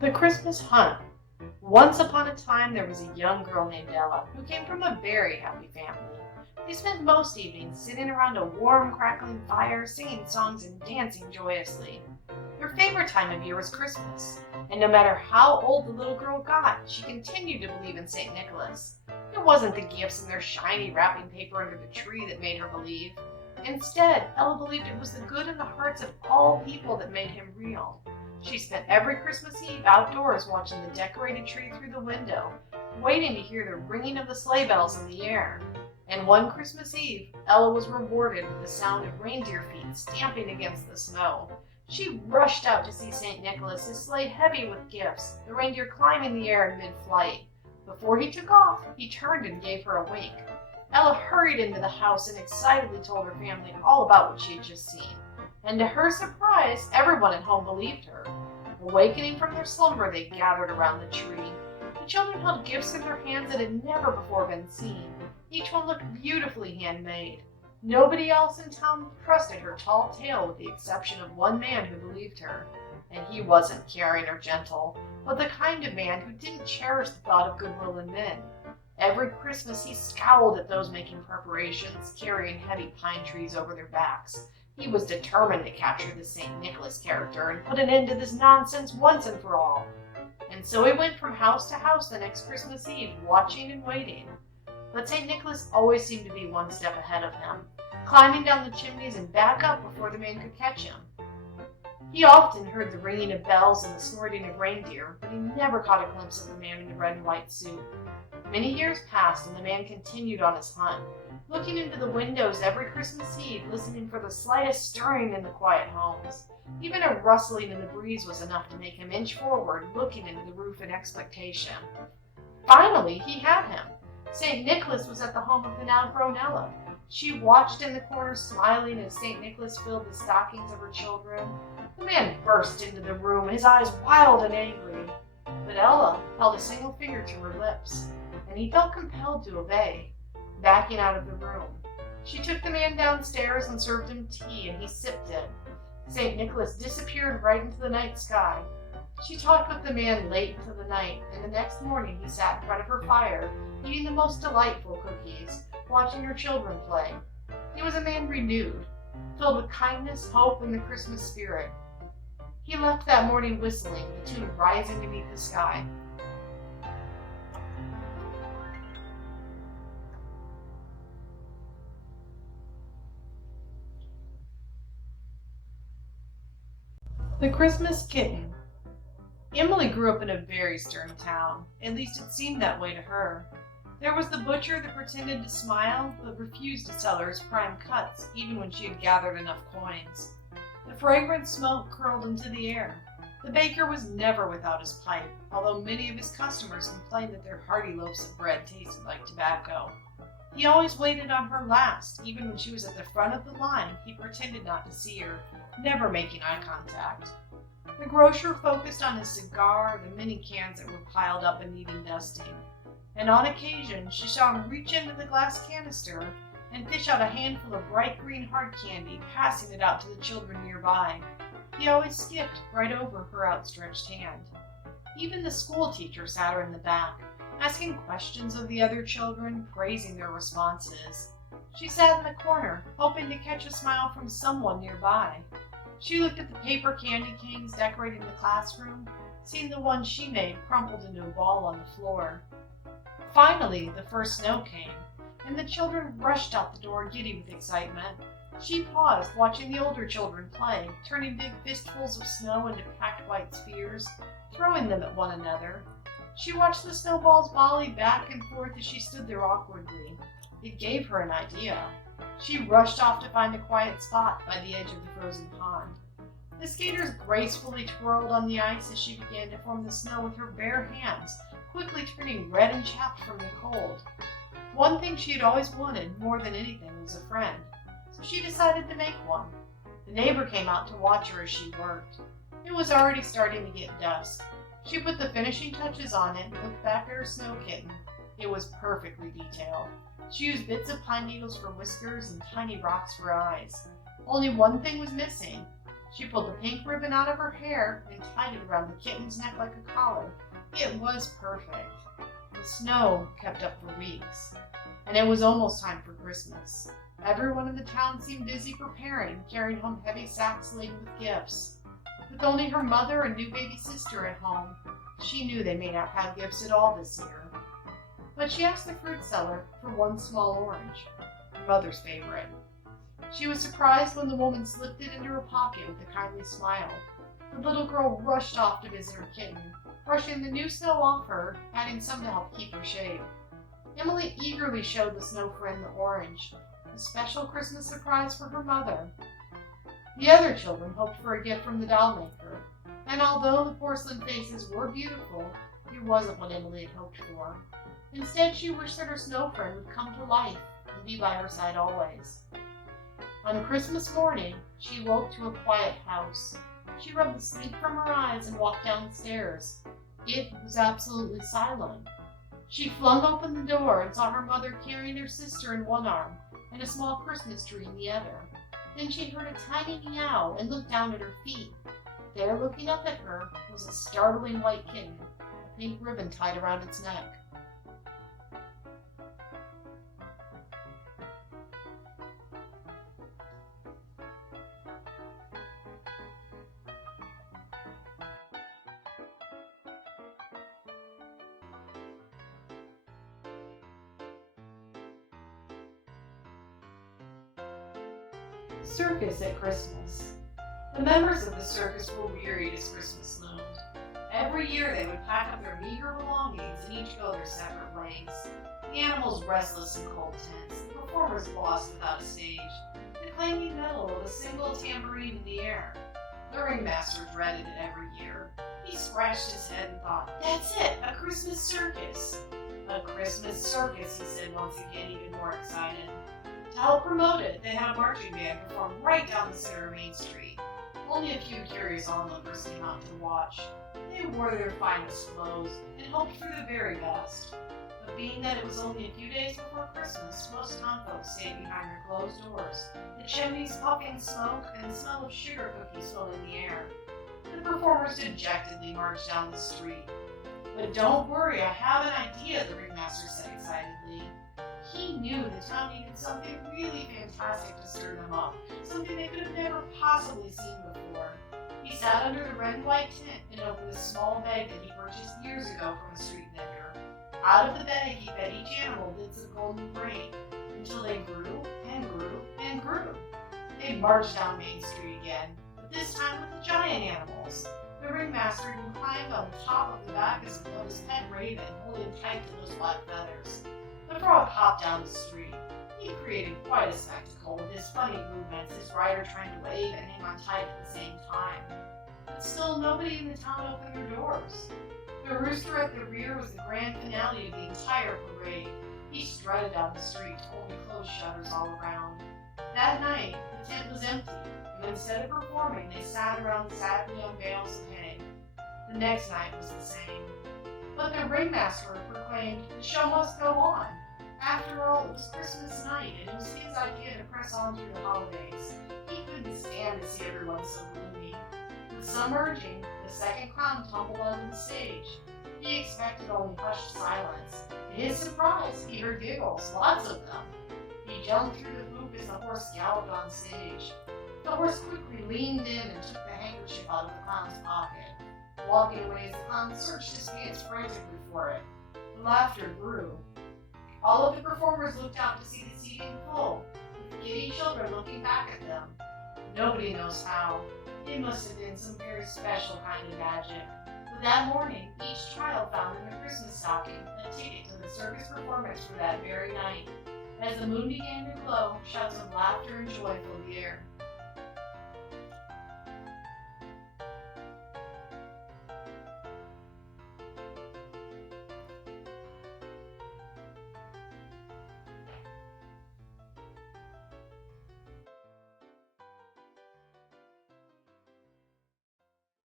The Christmas Hunt. Once upon a time, there was a young girl named Ella who came from a very happy family. They spent most evenings sitting around a warm, crackling fire, singing songs and dancing joyously. Their favorite time of year was Christmas, and no matter how old the little girl got, she continued to believe in St. Nicholas. It wasn't the gifts and their shiny wrapping paper under the tree that made her believe. Instead, Ella believed it was the good in the hearts of all people that made him real. She spent every Christmas Eve outdoors watching the decorated tree through the window, waiting to hear the ringing of the sleigh bells in the air. And one Christmas Eve, Ella was rewarded with the sound of reindeer feet stamping against the snow. She rushed out to see St. Nicholas, his sleigh heavy with gifts, the reindeer climbing the air in mid-flight. Before he took off, he turned and gave her a wink. Ella hurried into the house and excitedly told her family all about what she had just seen. And to her surprise, everyone at home believed her. Awakening from their slumber, they gathered around the tree. The children held gifts in their hands that had never before been seen. Each one looked beautifully handmade. Nobody else in town trusted her tall tale with the exception of one man who believed her. And he wasn't caring or gentle, but the kind of man who didn't cherish the thought of goodwill in men. Every Christmas he scowled at those making preparations, carrying heavy pine trees over their backs. He was determined to capture the St. Nicholas character and put an end to this nonsense once and for all. And so he went from house to house the next Christmas Eve, watching and waiting. But St. Nicholas always seemed to be one step ahead of him, climbing down the chimneys and back up before the man could catch him. He often heard the ringing of bells and the snorting of reindeer, but he never caught a glimpse of the man in the red and white suit. Many years passed, and the man continued on his hunt, looking into the windows every Christmas Eve, listening for the slightest stirring in the quiet homes. Even a rustling in the breeze was enough to make him inch forward, looking into the roof in expectation. Finally, he had him. St. Nicholas was at the home of the now-grown Ella. She watched in the corner, smiling as St. Nicholas filled the stockings of her children. The man burst into the room, his eyes wild and angry. But Ella held a single finger to her lips, and he felt compelled to obey. Backing out of the room, she took the man downstairs and served him tea, and he sipped it. St. Nicholas disappeared right into the night sky. She talked with the man late into the night, and the next morning he sat in front of her fire, eating the most delightful cookies, watching her children play. He was a man renewed, filled with kindness, hope, and the Christmas spirit. He left that morning whistling, the tune rising to meet the sky. The Christmas Kitten. Emily grew up in a very stern town. At least it seemed that way to her. There was the butcher that pretended to smile, but refused to sell her his prime cuts, even when she had gathered enough coins. The fragrant smoke curled into the air. The baker was never without his pipe, although many of his customers complained that their hearty loaves of bread tasted like tobacco. He always waited on her last. Even when she was at the front of the line, he pretended not to see her, never making eye contact. The grocer focused on his cigar, the many cans that were piled up and needing dusting. And on occasion, she saw him reach into the glass canister and fish out a handful of bright green hard candy, passing it out to the children nearby. He always skipped right over her outstretched hand. Even the school teacher sat her in the back, asking questions of the other children, praising their responses. She sat in the corner, hoping to catch a smile from someone nearby. She looked at the paper candy canes decorating the classroom, seeing the one she made crumpled into a ball on the floor. Finally, the first snow came, and the children rushed out the door giddy with excitement. She paused, watching the older children play, turning big fistfuls of snow into packed white spheres, throwing them at one another. She watched the snowballs volley back and forth as she stood there awkwardly. It gave her an idea. She rushed off to find a quiet spot by the edge of the frozen pond. The skaters gracefully twirled on the ice as she began to form the snow with her bare hands, quickly turning red and chapped from the cold. One thing she had always wanted more than anything was a friend, so she decided to make one. The neighbor came out to watch her as she worked. It was already starting to get dusk. She put the finishing touches on it and looked back at her snow kitten. It was perfectly detailed. She used bits of pine needles for whiskers and tiny rocks for eyes. Only one thing was missing. She pulled the pink ribbon out of her hair and tied it around the kitten's neck like a collar. It was perfect. The snow kept up for weeks, and it was almost time for Christmas. Everyone in the town seemed busy preparing, carrying home heavy sacks laden with gifts. With only her mother and new baby sister at home, she knew they may not have gifts at all this year. But she asked the fruit seller for one small orange, her mother's favorite. She was surprised when the woman slipped it into her pocket with a kindly smile. The little girl rushed off to visit her kitten, brushing the new snow off her, adding some to help keep her shape. Emily eagerly showed the snow friend the orange, a special Christmas surprise for her mother. The other children hoped for a gift from the doll maker, and although the porcelain faces were beautiful, it wasn't what Emily had hoped for. Instead, she wished that her snow friend would come to life and be by her side always. On Christmas morning, she woke to a quiet house. She rubbed the sleep from her eyes and walked down the stairs. It was absolutely silent. She flung open the door and saw her mother carrying her sister in one arm and a small Christmas tree in the other. Then she heard a tiny meow and looked down at her feet. There, looking up at her, was a startling white kitten, a pink ribbon tied around its neck. Circus at Christmas. The members of the circus were wearied as Christmas loomed. Every year they would pack up their meager belongings and each go their separate ways. The animals restless in cold tents, the performers lost without a stage, the clanging metal of a single tambourine in the air. The ringmaster dreaded it every year. He scratched his head and thought, "That's it, a Christmas circus." A Christmas circus, he said once again, even more excited. To help promote it, they had a marching band perform right down the center of Main Street. Only a few curious onlookers came out to watch. They wore their finest clothes and hoped for the very best. But being that it was only a few days before Christmas, most town folks stayed behind their closed doors, the chimneys puffing smoke and the smell of sugar cookies filling the air. The performers dejectedly marched down the street. "But don't worry, I have an idea," the ringmaster said excitedly. He knew the town needed something really fantastic to stir them up, something they could have never possibly seen before. He sat under the red and white tent and opened a small bag that he purchased years ago from a street vendor. Out of the bag he fed each animal bits of golden grain, until they grew and grew and grew. They marched down Main Street again, but this time with the giant animals. The ringmaster even climbed on the top of the back as of his pet raven, holding tight to those black feathers. The frog hopped down the street. He created quite a spectacle with his funny movements, his rider trying to wave and hang on tight at the same time. But still, nobody in the town opened their doors. The rooster at the rear was the grand finale of the entire parade. He strutted down the street, holding closed shutters all around. That night, the tent was empty, and instead of performing, they sat around sadly on bales of hay. The next night was the same. But the ringmaster proclaimed, "The show must go on." After all, it was Christmas night, and it was his idea to press on through the holidays. He couldn't stand to see everyone so gloomy. With some urging, the second clown tumbled onto the stage. He expected only hushed silence. To his surprise, he heard giggles, lots of them. He jumped through the hoop as the horse galloped on stage. The horse quickly leaned in and took the handkerchief out of the clown's pocket. Walking away as the clown searched his pants frantically for it. The laughter grew. All of the performers looked out to see the seating full, with giddy children looking back at them. Nobody knows how. It must have been some very special kind of magic. But that morning, each child found in their Christmas stocking a ticket to the circus performance for that very night. As the moon began to glow, shouts of laughter and joy filled the air.